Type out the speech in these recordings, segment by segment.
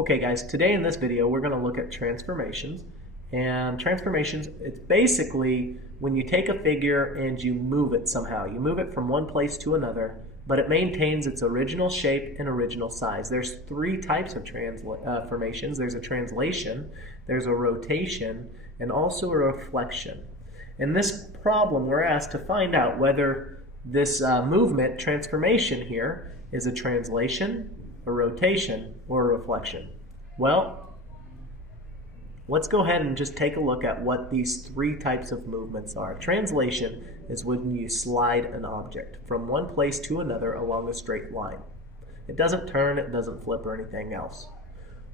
Okay guys, today in this video we're going to look at transformations. And transformations, it's basically when you take a figure and you move it somehow. You move it from one place to another, but it maintains its original shape and original size. There's three types of transformations. There's a translation, there's a rotation, and also a reflection. In this problem, we're asked to find out whether this movement, transformation here, is a translation, a rotation, or a reflection. Well, let's go ahead and just take a look at what these three types of movements are. Translation is when you slide an object from one place to another along a straight line. It doesn't turn, it doesn't flip, or anything else.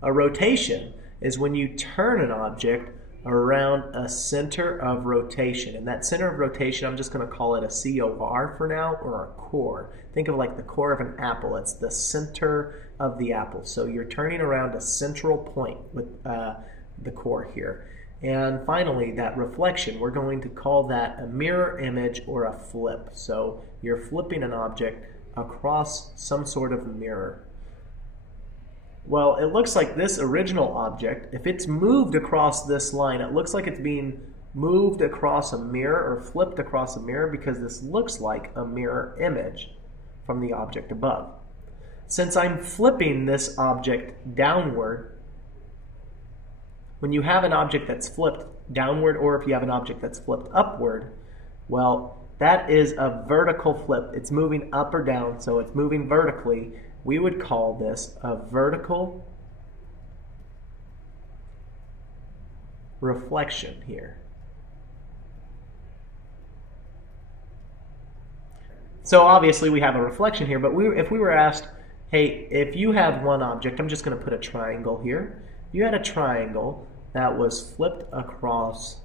A rotation is when you turn an object around a center of rotation. And that center of rotation, I'm just going to call it a COR for now, or a core. Think of like the core of an apple. It's the center of the apple. So you're turning around a central point with the core here. And finally, that reflection, we're going to call that a mirror image or a flip. So you're flipping an object across some sort of mirror. Well, it looks like this original object, if it's moved across this line, it looks like it's being moved across a mirror or flipped across a mirror because this looks like a mirror image from the object above. Since I'm flipping this object downward, when you have an object that's flipped downward or if you have an object that's flipped upward, well, that is a vertical flip. It's moving up or down, so it's moving vertically. We would call this a vertical reflection here. So obviously we have a reflection here, but if we were asked, hey, if you have one object, I'm just going to put a triangle here. You had a triangle that was flipped across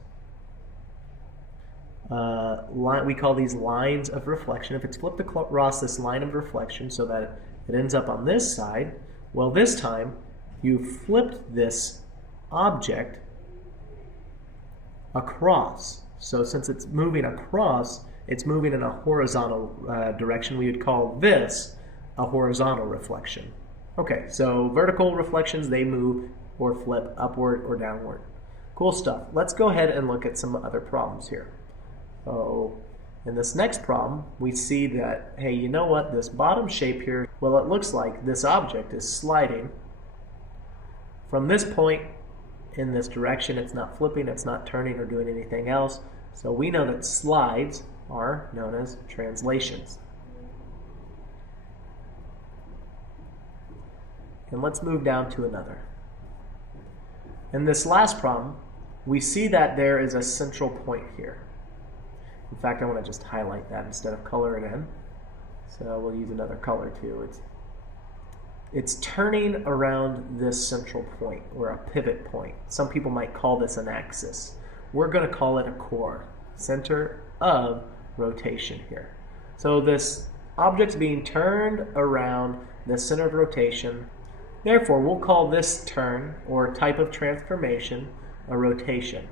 we call these lines of reflection. If it's flipped across this line of reflection so that it ends up on this side, well, this time you flipped this object across. So since it's moving across, it's moving in a horizontal direction. We would call this a horizontal reflection. Okay, so vertical reflections, they move or flip upward or downward. Cool stuff. Let's go ahead and look at some other problems here. So in this next problem, we see that, hey, you know what, this bottom shape here, well, it looks like this object is sliding from this point in this direction. It's not flipping, it's not turning or doing anything else. So we know that slides are known as translations. And let's move down to another. In this last problem, we see that there is a central point here. In fact, I want to just highlight that instead of color it in. So we'll use another color too. It's turning around this central point, or a pivot point. Some people might call this an axis. We're going to call it a core, center of rotation here. So this object's being turned around the center of rotation. Therefore, we'll call this turn, or type of transformation, a rotation.